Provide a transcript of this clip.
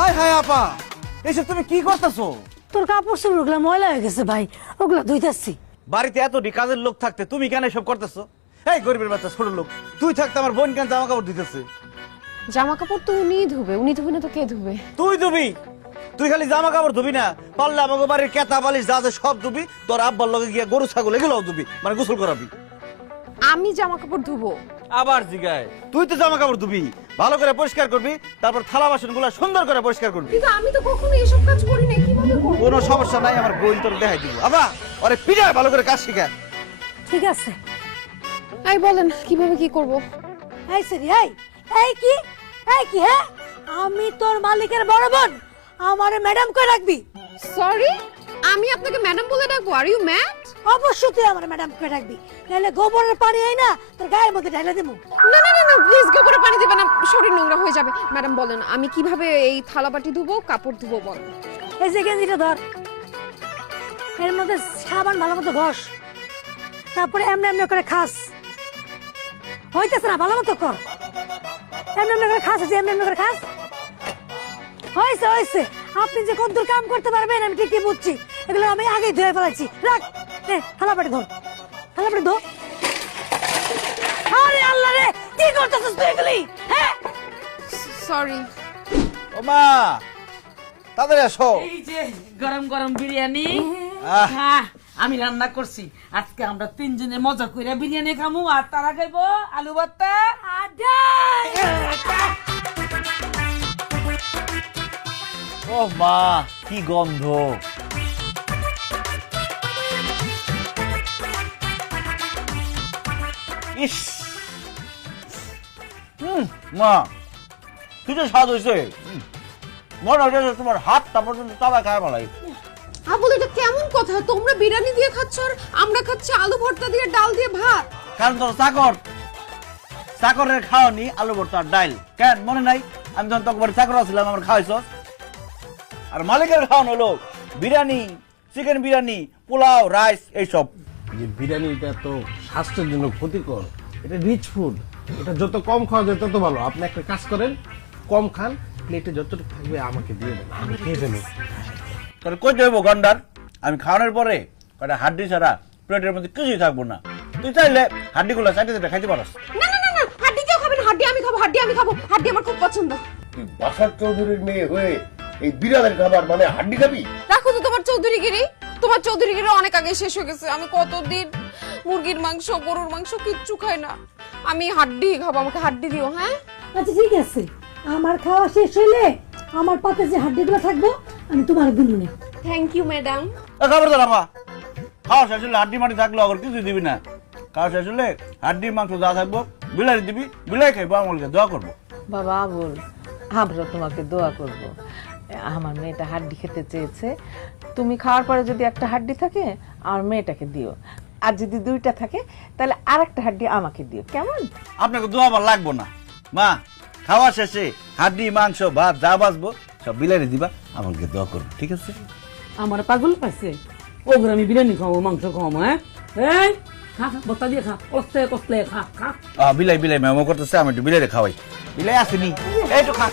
High high আপা, এসব তুমি কি করতেছো? তোর কাপড় চোপড় ময়লা হয়ে গেছে ভাই, ওগুলা ধুইতাছি। বাড়িতে এত কাজের লোক থাকতে তুমি কেন এসব করতেছো? এই গরিবের বাচ্চা ছোট লোক, তুই থাকতে আমার বোন কেন জামা কাপড় দিতেছে? জামা কাপড় তো উনিই ধুবে, উনি ধুবে না তো কে ধুবে? তুই ধুবি? তুই খালি জামা কাপড় ধুবি না, পারলে আমাকে বাড়ির কেতা বালিশ যা আছে সব ধুবি, তোর আব্বার লগে গিয়া গরু ছাগল এগুলোও ধুবি, মানে গোসল করাবি। আমি জামা কাপড় ধুবো? আবার জিগায়, তুই তো জামা কাপড় ধুবি, ভালো করে পরিষ্কার করবি, তারপর থালা বাসন গুলা সুন্দর করে পরিষ্কার করবি। কিন্তু আমি তো কখনো এসব কাজ করি না, কিভাবে করব? কোনো সমস্যা নাই, আমার বোন তোর দেখাই দিব। আবা আরে পিড়ায় ভালো করে কাজ শিখা। ঠিক আছে। এই বলেন কিভাবে কি করব? এই সরি, এই কি হ্যাঁ? আমি তোর মালিকের বড় বোন, আমারে ম্যাডাম কই রাখবি? সরি, আমি আপনাকে ম্যাডাম বলে ডাকবো? Are you mad? অবশ্যই তুই আমারে ম্যাডাম কই রাখবি, নাহলে গোবরের পানি আই না তোর গায়ের মধ্যে ঢাইলা দেবো। না না না না, প্লিজ গোবরে পানি দিবেন না, শরীর নোংরা হয়ে যাবে। ম্যাডাম বলেন আমি কিভাবে এই থালাবাটি ধুবো, কাপড় ধুবো বলেন। এই যে গেঞ্জিটা ধর, এর মধ্যে সাবান ভালো মতো ঘষ, তারপরে এমনি এমনি করে খাস। হইতেছে না, ভালো মতো কর, এমনি এমনি করে খাস, এমনি এমনি করে খাস। হয়েছে, আপনি যে কতদূর কাম করতে পারবেন আমি ঠিকই বুঝছি, এগুলো আমি আগেই ধুয়ে ফেলাইছি। রাখ, থালাবাটি ধর, থালাবাটি ধর। আরে আল্লাহ রে, কি করতেছিস তুই এগুলি? হ্যাঁ, সরি। ও মা, তাড়াতাড়ি আসো। এই যে গরম গরম বিরিয়ানি, আহ। হ্যাঁ আমি রান্না করছি। আজকে আমরা তিনজনে মজা করে বিরিয়ানি খামু, আর তারা খাইবো আলু ভর্তা। ও মা, কি গন্ধ! ইস, মা কি যে স্বাদ হয়েছে! মনে হচ্ছে তোমার হাতটা পর্যন্ত তাওয়ায় খায় মালাই। আবুল এটা কেমন কথা? তোমরা বিরিয়ানি দিয়ে খাচ্ছ আর আমরা খাচ্ছি আলু ভর্তা দিয়ে ডাল দিয়ে ভাত। কারণ তোর চাকরের খাওয়ানি আলু ভর্তা আর ডাইল। কেন মনে নাই আমি যখন তখন চাকর ছিলাম আমার খাওয়াইছ? আর মালিকের খাওয়ান হলো বিরিয়ানি, চিকেন বিরিয়ানি, পোলাও, রাইস, এইসব। যে বিরিয়ানিটা তো স্বাস্থ্যের জন্য ক্ষতিকর, এটা রিচ ফুড, এটা যত কম খাওয়া যায় তত ভালো। আপনি একটা কাজ করেন, কম খান, প্লেটে যতটুকু থাকবে আমাকে দিয়ে দেন, আমি খেয়ে ফেলবো। তোর কই যাইব গন্ডার? আমি খাওয়ানোর পরে কয়টা হাড্ডি ছাড়া প্লেটের মধ্যে কিছুই থাকবো না। তুই চাইলে হাড্ডিগুলো চাইতে খাইতে পারস। না না না না, হাড্ডি কেউ খাবেন? হাড্ডি আমি খাবো, হাড্ডি আমি খাবো, হাড্ডি আমার খুব পছন্দ। তুই বাসার চৌধুরীর মেয়ে হয়ে এই বিড়ালের খাবার মানে হাড্ডি খাবি? রাখো তো তোমার চৌধুরীগিরি, তোমার চৌধুরীগিরি অনেক আগে শেষ হয়ে গেছে। আমি কতদিন মুরগির মাংস, গরুর মাংস কিচ্ছু খাই না, আমি হাড্ডি খাবো, আমাকে হাড্ডি দিও। হ্যাঁ আচ্ছা ঠিক আছে, আমার খাওয়া শেষ হইলে আমার পাতে যে হাড্ডিগুলো থাকবো আমি তোমার দিলু না। Thank you madam. খাবার দাও আমা, খাওয়া শেষ হলে হাড্ডি মাটি থাকলো আবার কিছু দিবি না। খাওয়া শেষ হলে হাড্ডি মাংস যা থাকবো বিলাই দিবি, বিলাই খাইবো, আমাকে দোয়া করবো। বাবা আবুল, আমরা তোমাকে দোয়া করব। আমার মেয়েটা হাড্ডি খেতে চেয়েছে, তুমি খাওয়ার পরে যদি একটা হাড্ডি থাকে আমার মেয়েটাকে দিও, আর যদি দুইটা থাকে তাহলে আর একটা হাড্ডি আমাকে দিও, কেমন? আপনাকে দোয়া আবার লাগবো না মা। খাওয়া শেষে হাড্ডি, মাংস, ভাত যা বাঁচবো সব বিলাই দিবা, আমাকে দোয়া করবো, ঠিক আছে? আমার পাগল পাইছে, ওগুলো আমি বিরিয়ানি খাবো, মাংস খাবো। হ্যাঁ এই খা খা, বস্তা দিয়ে খা, কষ্টে কষ্টে খা খা। বিলাই মেমো করতেছে, আমি একটু বিলাই খাওয়াই। বিলাই আসেনি, এই তো খা।